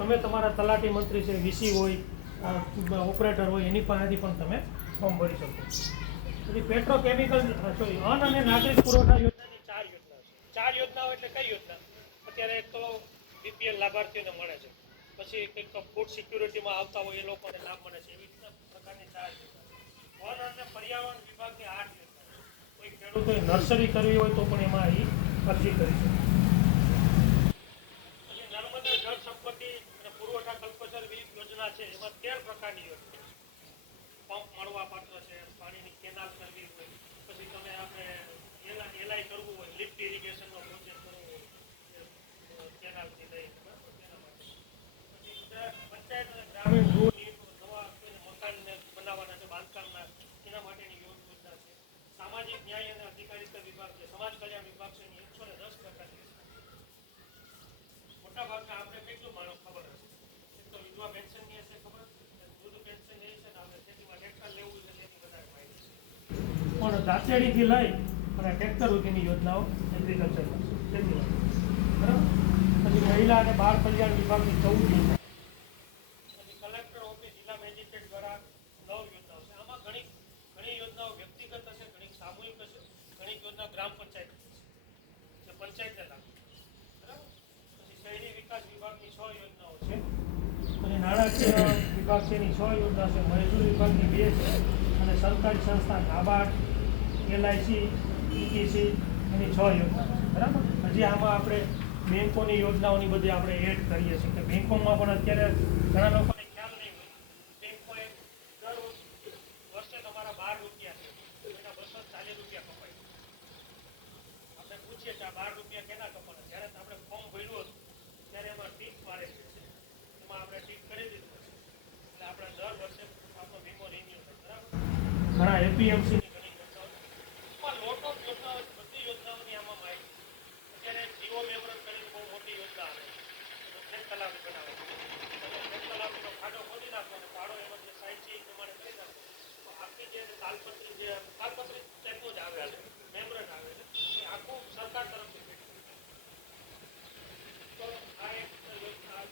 તમે તમારા તલાટી મંત્રી છે, વીસી હોય, ઓપરેટર હોય, એની પાસેથી પણ તમે ફોર્મ ભરી શકો. પછી પેટ્રોકેમિકલ અન્ન અને નાગરિક પુરવઠા યોજનાની 4 યોજના છે. 4 યોજનાઓ એટલે કઈ યોજના? અત્યારે એક તો બીપીએલ લાભાર્થીઓને મળે છે, પછી કંઈક ફૂડ સિક્યુરિટીમાં આવતા હોય એ લોકોને લાભ મળે છે, એવી રીતના પ્રકારની 4 યોજના. વન અને પર્યાવરણ વિભાગની 8 યોજના છે. કોઈ ખેડૂતોએ નર્સરી કરવી હોય તો પણ એમાં અહીં અરજી કરી શકે. પછી નર્મદા જળ સંપત્તિ અને પુરવઠા કલ્પસર યોજના છે, એમાં 13 પ્રકારની યોજના છે. પંપ મળવા પાત્ર છે, પાણીની કેનાલ કરવી હોય, પછી તમે આપણે એલાઈ કરવું હોય, લિફ્ટ ઇરિગેશનનો પ્રોજેક્ટ કરવો હોય કેનાલથી લઈ, તેના માટે. પછી પંચાયત અને ગ્રામીણ ગૃહ નવા મકાનને બનાવવાના છે, બાંધકામના, એના માટેની યોજના છે. સામાજિક ન્યાય અને અધિકારીતા વિભાગ છે, સમાજ કલ્યાણ વિભાગ છે, એની 110 પ્રકારની મોટાભાગના આપણે કેટલું માણસ ખબર હશે? એક તો વિધવા પેન્શનની હશે ખબર, વૃદ્ધ પેન્શન એ છે ને, આપણે ખેતીમાં ટ્રેક્ટર લેવું છે એની વધારે માહિતી છે. પણ દાંતેડીથી લઈ અને ટ્રેક્ટર સુધીની યોજનાઓ એગ્રીકલ્ચરમાં છે, બરાબર. પછી મહિલા અને બાળ કલ્યાણ વિભાગની 14 યોજના. પછી કલેક્ટર ઓફિસ, જિલ્લા મેજિસ્ટ્રેટ દ્વારા 9 યોજનાઓ છે. આમાં ઘણી યોજનાઓ વ્યક્તિગત હશે, ઘણી સામૂહિક હશે, ઘણી યોજના ગ્રામ પંચાયત જે પંચાયતને લાગે, બરાબર. પછી શહેરી વિકાસ વિભાગની 6 યોજનાઓ છે. અને નાણાકીય વિભાગ છે એની 6 યોજના છે. મહેસૂલ વિભાગની 2 છે. અને સરકારી સંસ્થા નાબાર્ડ, એલઆઈસી, ઈટીસી એની 6 યોજના છે, બરાબર. હજી આમાં આપણે બેંકોની યોજનાઓની બધી આપણે એડ કરીએ છીએ કે બેંકોમાં પણ અત્યારે ઘણા લોકોને ખ્યાલ નહીં હોય. બેંકોએ દર વર્ષે તમારા 12 રૂપિયા છે, એના 240 રૂપિયા કપાય. આપણે પૂછીએ કે આ 12 રૂપિયા કેના કપાના? જ્યારે આપણે ફોર્મ ભર્યું હતું ત્યારે એમાં ટીક પાડે છે, એમાં આપણે ટીક કરી દીધું છે, એટલે આપણે દર વર્ષે આપણો વીમો રિન્યુ થાય, બરાબર. ઘણા એપીએમસીની ઘણી યોજનાઓ, લોટ ઓફ યોજનાઓ, બધી યોજનાઓની આમાં માહિતી. અત્યારે જીઓ મેમરન કરીને બહુ મોટી યોજના આવે છે, ફ્લેટ તલાવડી બનાવે છે. ફ્લેટ તલાવડીનો ખાડો ખોદી નાખો અને પાડો એનો જે સાઈઝ છે એ પ્રમાણે કરી નાખો, તો આખી જે તાલપત્રી ટાઈપનું જ આવે છે, મેમરન આવે છે, એ આખું સરકાર તરફથી ભેટું. તો આ એક યોજના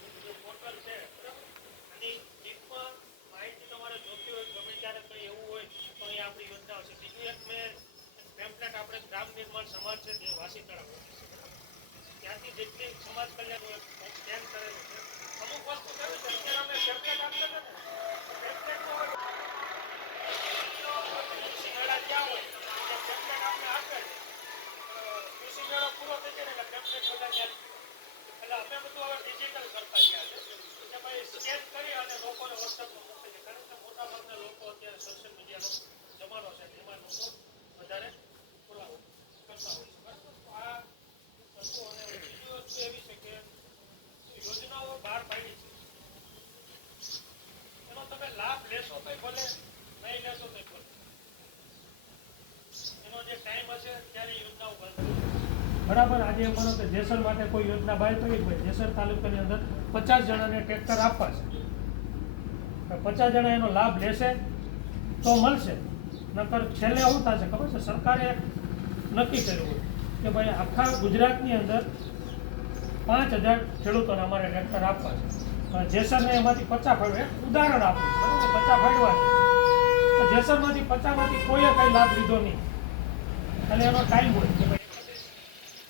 પોર્ટલ છે, બરાબર. આની ડીપમાં માહિતી તમારે જોતી હોય, ગમે ત્યારે કંઈ એવું હોય તો અહીં આપણી યોજનાઓ છે. બીજું એક મેં પેમ્પલેટ આપણે ગ્રામ નિર્માણ સમાજ છે જે વાસીતળા મૂકી છે, ત્યાંથી જેટલી સમાજ કલ્યાણ સ્કેન કરેલું છે. અમુક વસ્તુ કેવી છે, અત્યારે અમે પેમ્પલેટ આપતા હતા ને, પેમ્પલેટમાં કૃષિ મેળા ક્યાં હોય ત્યાં પેમ્પલેટ આપણે આપે છે, કૃષિ મેળો પૂરો થઈ જાય ને એટલે પેમ્પલેટ બધા ત્યાં. એટલે અમે બધું હવે ડિજિટલ કરતા ગયા છે, એટલે ભાઈ સ્કેન કરી અને લોકોને વોટ્સઅપમાં મોકલી છે. કારણ કે મોટાભાગના લોકો અત્યારે સોશિયલ મીડિયાનો જમાનો છે, એમાં લોકો વધારે પુરાવો કરતા હોય છે, બરાબર. તો આ વસ્તુ. અને બીજી વસ્તુ એવી છે કે યોજનાઓ બહાર પાડી છે, એનો તમે લાભ લેશો તો ભલે, નહીં લેશો તો ભલે, એનો જે ટાઈમ હશે ત્યારે યોજનાઓ બંધ, બરાબર. આજે માનો કે જેસર માટે કોઈ યોજના બહાર પડી હોય, જેસર તાલુકાની અંદર 50 જણાને ટ્રેક્ટર આપવા છે, 50 જણા એનો લાભ લેશે તો મળશે, નકર છેલ્લે આવું થશે ખબર છે, સરકારે નક્કી કર્યું હોય કે ભાઈ આખા ગુજરાતની અંદર 5000 ખેડૂતોને અમારે ટ્રેક્ટર આપવા છે. જેસરને એમાંથી 50 ફાળવે, ઉદાહરણ આપું, બરાબર. 50 ફાળવા છે, જેસરમાંથી 50માંથી કોઈએ કંઈ લાભ લીધો નહીં, અને એનો ટાઈમ હોય કે ભાઈ 31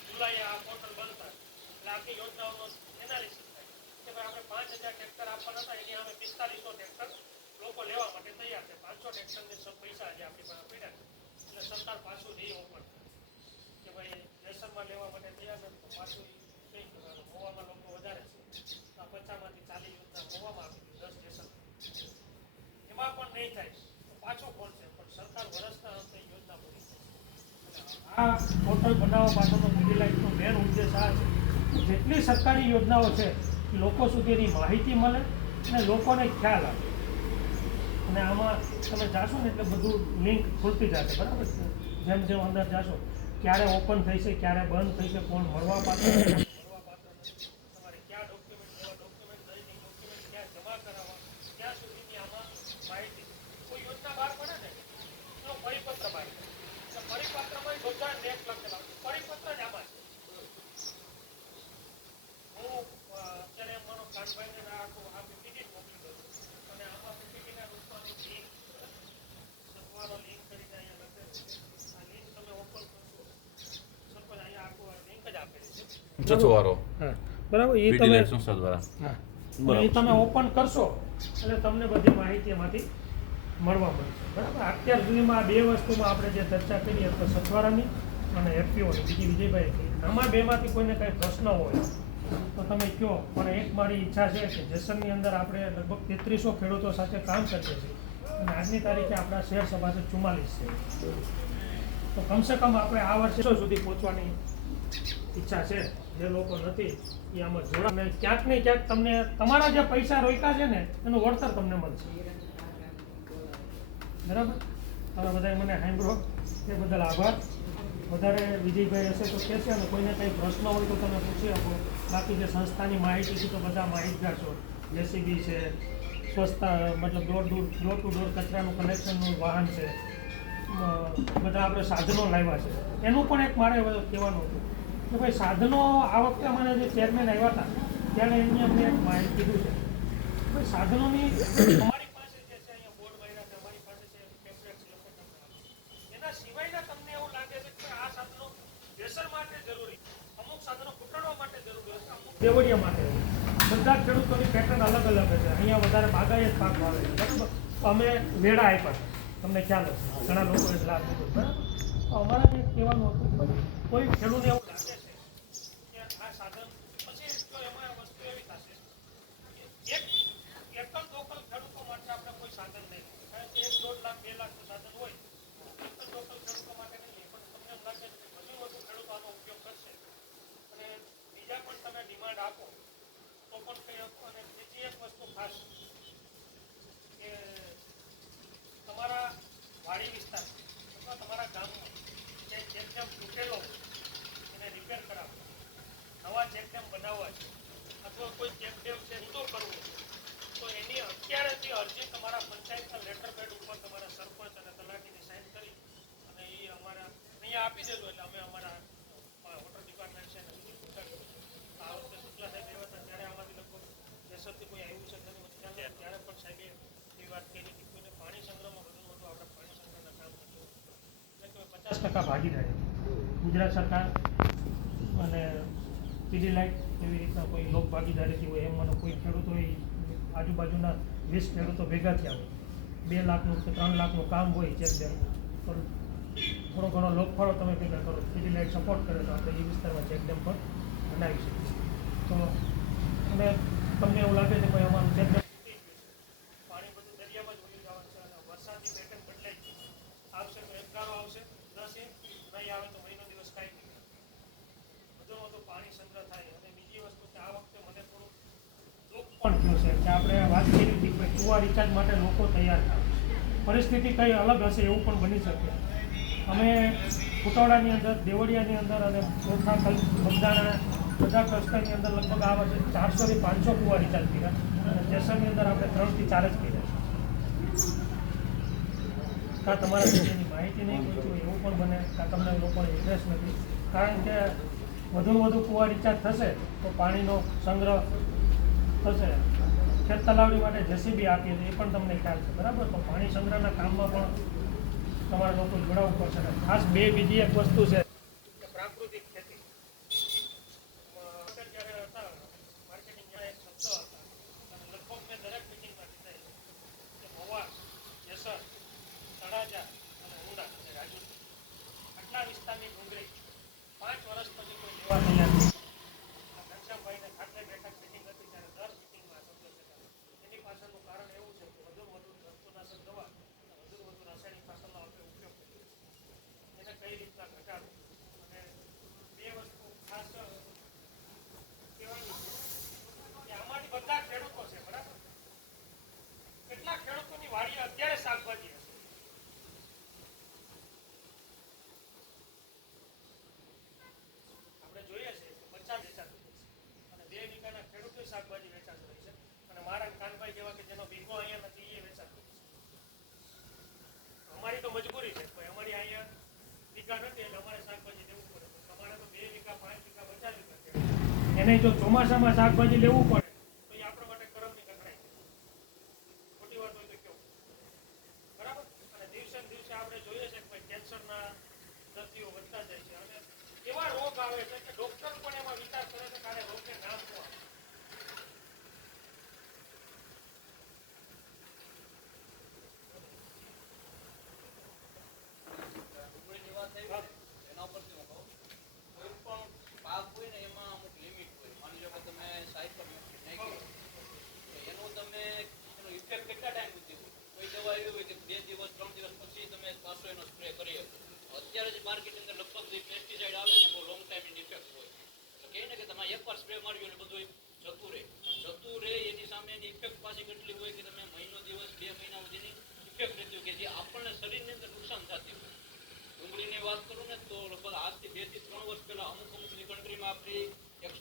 જુલાઈએ આ પોર્ટલ બંધ થાય, એટલે આખી યોજનાઓનો એનાલિસિસ થાય કે ભાઈ આપણે 5000 ટ્રેક્ટર આપવાના હતા, એની અમે 4500 ટ્રેક્ટર લોકો લેવા માટે તૈયાર છે, 500 ટ્રેક્ટરની સબ પૈસા જે આપણી પાસે પડ્યા છે, એટલે સરકાર પાછું રીઓપન કે ભાઈ જેસરમાં લેવા માટે તૈયાર નથી, પાછું કંઈ કરવાનું. મોવામાં લોકો વધારે છે, આ 50માંથી 40 યોજના મોવામાં આપી, 10 જેસર, એમાં પણ નહીં થાય તો પાછું ખોલશે, પણ સરકાર વર્ષના અંતે યોજના પૂરી થશે. આ પોર્ટલ બનાવવા પાછળનો મિડીલાઇટનો મેન ઉદ્દેશ આ છે, જેટલી સરકારી યોજનાઓ છે લોકો સુધી એની માહિતી મળે અને લોકોને ખ્યાલ આવે. અને આમાં તમે જાશો ને એટલે બધું લિંક ખુલતી જશે, બરાબર છે. જેમ જેમ અંદર જાશો ક્યારે ઓપન થઈ છે, ક્યારે બંધ થઈ છે, કોણ મળવા પાત્ર મળવા પાત્ર નથી, તમારે ક્યાં ડોક્યુમેન્ટ લેવા, ડોક્યુમેન્ટ દરેક ડોક્યુમેન્ટ ક્યાં જમા કરાવવા, ત્યાં સુધીની આમાં માહિતી. કોઈ યોજના બહાર પડે ને એનો પરિપત્ર બહાર પડે, પરિપત્રમાં બધા નેટ લખેલા પરિપત્ર જ આમાં છે. હું અત્યારે મારો કાનભાઈને ચચવારો હા બરાબર, એ પીટી તમે લાઈટ સંસ્થા દ્વારા. હા બરાબર. એ તમે ઓપન કરશો એટલે તમને બધી માહિતી એમાંથી મળવા મળશે. બરાબર, અત્યાર સુધીમાં આ બે વસ્તુમાં આપણે જે ચર્ચા કરી તો સથવારાની અને એફપીઓની, બીજી વિજયભાઈ કહી, આમાં બેમાંથી કોઈને કાંઈ પ્રશ્ન હોય તો તમે કહો. પણ એક મારી ઈચ્છા છે કે જેસરની અંદર આપણે લગભગ 3300 ખેડૂતો સાથે કામ કરીએ છીએ અને આજની તારીખે આપણા શહેર સભાસદ 44 છે. તો કમસે કમ આપણે આ વર્ષે સુધી પહોંચવાની ઈચ્છા છે. જે લોકો નથી એ આમાં જોડા, ક્યાંક ને ક્યાંક તમને તમારા જે પૈસા રોક્યા છે ને એનું વળતર તમને મળશે. બરાબર, તમે બધાએ મને સાંભળો એ બદલ આભાર. વધારે વિજયભાઈ હશે તો કહેશે, અને કોઈને કંઈ પ્રશ્ન હોય તો તમે પૂછી આપો. બાકી જે સંસ્થાની માહિતીથી તો બધા માહિતગાર છો. જેસીબી છે, સ્વચ્છતા મતલબ ડોર ટુ ડોર કચરાનું કલેક્શનનું વાહન છે, બધા આપણે સાધનો લાવ્યા છે. એનું પણ એક મારે કહેવાનું હતું કે ભાઈ સાધનો આ વખતે અમારે જે ચેરમેન આવ્યા હતા ત્યારે એમને અમને એક માહિતી કીધું છે ભાઈ સાધનોની અમારી પાસે જે છે અહીંયા બોર્ડ બન્યા છે, અમારી પાસે છે ટેબ્લેટ્સ લોકો તમને આપે. એના સિવાયના તમને એવું લાગે છે કે આ સાધનો જેસર માટે જરૂરી, અમુક સાધનો કુટરવા માટે જરૂરી હશે, અમુક દેવળિયા માટે. બધા ખેડૂતોની પેટર્ન અલગ અલગ છે. અહીંયા વધારે બાગાયત પાક વાવે છે, બરાબર. તો અમે વેડા આપ્યા છે, તમને ખ્યાલ હશે, ઘણા લોકોએ લાભ લીધો, બરાબર. તો અમારે જે કહેવાનું હતું કોઈ ખેડૂતને એવું લાગે છે કે આ સાધન પછી જો એમાં વસ્તુ એવી થશે એક એકલ લોકલ ખેડૂતો માટે આપણે કોઈ સાધન નહીં, કારણ કે 1-1.5 લાખ 2 લાખનું સાધન હોય એકલ લોકલ ખેડૂતો માટે નહીં. પણ તમને એમ લાગે છે કે વધુ વધુ ખેડૂતો આનો ઉપયોગ કરશે અને બીજા પણ તમે ડિમાન્ડ આપો તો પણ કંઈ હતું. અને બીજી એક વસ્તુ ખાસ કે તમારા વાડી વિસ્તાર અથવા તમારા ગામમાં જે ચેકડેમ તૂટેલો એને રિપેર કરાવો, નવા ચેકડેમ બનાવવા છે અથવા કોઈ ચેકડેમ છે ઊંધો કરવો છે તો એની અત્યારેથી અરજી તમારા પંચાયતના લેટર પેડ ઉપર તમારા સરપંચ અને તલાટીની સાઇન કરી અને એ અમારા અહીંયા આપી દેજો એટલે અમે અમારા વોટર ડિપાર્ટમેન્ટ છે ને સુધી પહોંચાડીએ છીએ. આ વખતે શુક્લા સાહેબ આવ્યા હતા ત્યારે આમાંથી લગભગ જેસરથી કોઈ આવ્યું છે નથી, ત્યારે પણ સાહેબે એવી વાત કરી કે કોઈને પાણી સંગ્રહમાં વધુ આપણે પાણી સંગ્રહના કામ કરવું એટલે કે 50% ભાગીદારી ગુજરાત સરકાર અને પીડી લાઇટ એવી રીતના કોઈ લોક ભાગીદારીથી હોય. એમાંનો કોઈ ખેડૂતો હોય આજુબાજુના 20 ખેડૂતો ભેગા થયા હોય, 2 લાખનું કે 3 લાખનું કામ હોય ચેકડેમ, તો થોડો ઘણો લોકફાળો તમે ભેગા કરો, પીડી લાઇટ સપોર્ટ કરે તો આપણે એ વિસ્તારમાં ચેકડેમ પણ બનાવી શકીએ. તો અને તમને એવું લાગે છે ભાઈ અમારું ચેકડેમ પાણી બધું દરિયામાં જ વહી જવાનું છે અને વરસાદની પેટર્ન બદલાઈ ગઈ આવશે તો 1 ગારો આવશે 10 ઇંચ, નહીં આવે તો મહિનો દિવસ કાંઈ નહીં. વધુમાં વધુ પાણી સંગ્રહ થાય. અને બીજી વસ્તુ કે આ વખતે મને થોડું દુઃખ પણ થયું છે કે આપણે વાત કરી હતી કે કુવા રિચાર્જ માટે લોકો તૈયાર થાય, પરિસ્થિતિ કંઈ અલગ હશે એવું પણ બની શકે. અમે કુટોડાની અંદર, દેવળિયાની અંદર અને ચોથા બગદાણા બધા ક્લસ્ટરની અંદર લગભગ આ વર્ષે 400 થી 500 કુવા રિચાર્જ કર્યા અને જેસરની અંદર આપણે 3 થી 4 જ કર્યા. કાં તમારા એની માહિતી નહીં પૂછ્યું એવું પણ બને, કાં તમને લોકોને ઇન્ટરેસ્ટ નથી. કારણ કે વધુમાં વધુ કુવા રિચાર્જ થશે તો પાણીનો સંગ્રહ થશે. ખેત તલાવડી માટે જેસીબી આપીએ તો એ પણ તમને ખ્યાલ છે, બરાબર. તો પાણી સંગ્રહના કામમાં પણ તમારા લોકો જોડાવવું પડશે. ખાસ બીજી એક વસ્તુ છે કે પ્રાકૃતિક ખેતી. જ્યારે હતા માર્કેટિંગ એક શબ્દ હતા અને લગભગ મેં દરેક મિટિંગમાં કીધા કે મવા, જેસર, તળાજા અને ઊંડા અને રાજુ આટલા વિસ્તારની ડુંગળી 5 વર્ષ પછી કોઈ લેવા તૈયાર નથી. ઘનશ્યામભાઈને ખાતે બેઠક મિટિંગ હતી ત્યારે દર મિટિંગમાં શબ્દ કહેતા. એની પાછળનું કારણ એવું છે કે વધુ વધુ જંતુનાશક દવા અને વધુ વધુ રાસાયણિક ખાતરનો આપણે ઉપયોગ કરીએ, એને કઈ રીતના ઘટાડવું. અને બે વસ્તુ ખાસ કહેવાની છે કે આમાંથી બધા ખેડૂતો છે, બરાબર. કેટલા ખેડૂતોની વાડીએ અત્યારે શાકભાજી હશે? આપણે જોઈએ છે કે 50 વેચાતું હોય છે અને 2 વીઘાના ખેડૂતો શાકભાજી વેચાતું હોય છે અને મારા કાનભાઈ જેવા કે જેનો વીઘો અહીંયા નથી એ વેચાતું હોય છે. અમારી તો મજબૂરી છે, અમારી અહીંયા વીઘા નથી એટલે અમારે શાકભાજી લેવું પડે. તમારે તો 2 વીઘા 5 વીઘા 50 વીઘા એને જો ચોમાસામાં શાકભાજી લેવું પડે તો એ આપણા માટે કરમની કકડાઈ. ખોટી વાત હોય તો કેવું, બરાબર. અને દિવસે ને દિવસે આપણે જોઈએ છે કે કેન્સરના દર્દીઓ વધતા જાય છે અને એવા રોગ આવે છે કે ડોક્ટર પણ એમાં વિચાર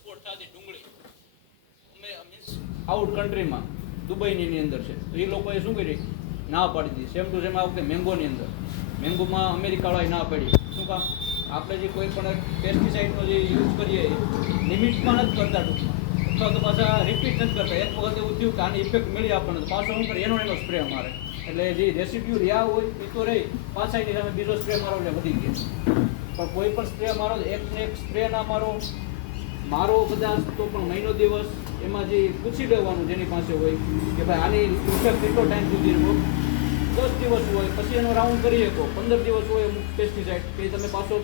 એક્સપોર્ટ થતી ડુંગળી અમે મીન્સ આઉટ કન્ટ્રીમાં દુબઈની અંદર છે તો એ લોકોએ શું કરી ના પાડી દીધી. સેમ ટુ સેમ આ વખતે મેંગોની અંદર મેંગોમાં અમેરિકાવાળાએ ના પાડી. શું કામ? આપણે જે કોઈ પણ પેસ્ટિસાઇડનો જે યુઝ કરીએ લિમિટમાં નથી કરતા ટૂંકમાં, અથવા તો પાછા રિપીટ નથી કરતા. એક વખત એવું થયું કે આની ઇફેક્ટ મળી આપણને તો પાછો શું કરે એનો સ્પ્રે મારે, એટલે જે રેસિડ્યુ રહ્યા હોય એ તો રહી, પાછા એની સામે બીજો સ્પ્રે મારો એટલે વધી ગયો. પણ કોઈ પણ સ્પ્રે મારો એકને એક સ્પ્રે ના મારો કદાચ તો પણ મહિનો દિવસ એમાં જે પૂછી લેવાનું જેની પાસે હોય કે ભાઈ આની ઇફેક્ટ કેટલો ટાઈમ સુધી રહ્યો, 10 દિવસ હોય પછી એનો રાઉન્ડ કરી શકો, 15 દિવસ હોય અમુક પેસ્ટિસાઇડ કે તમે પાછો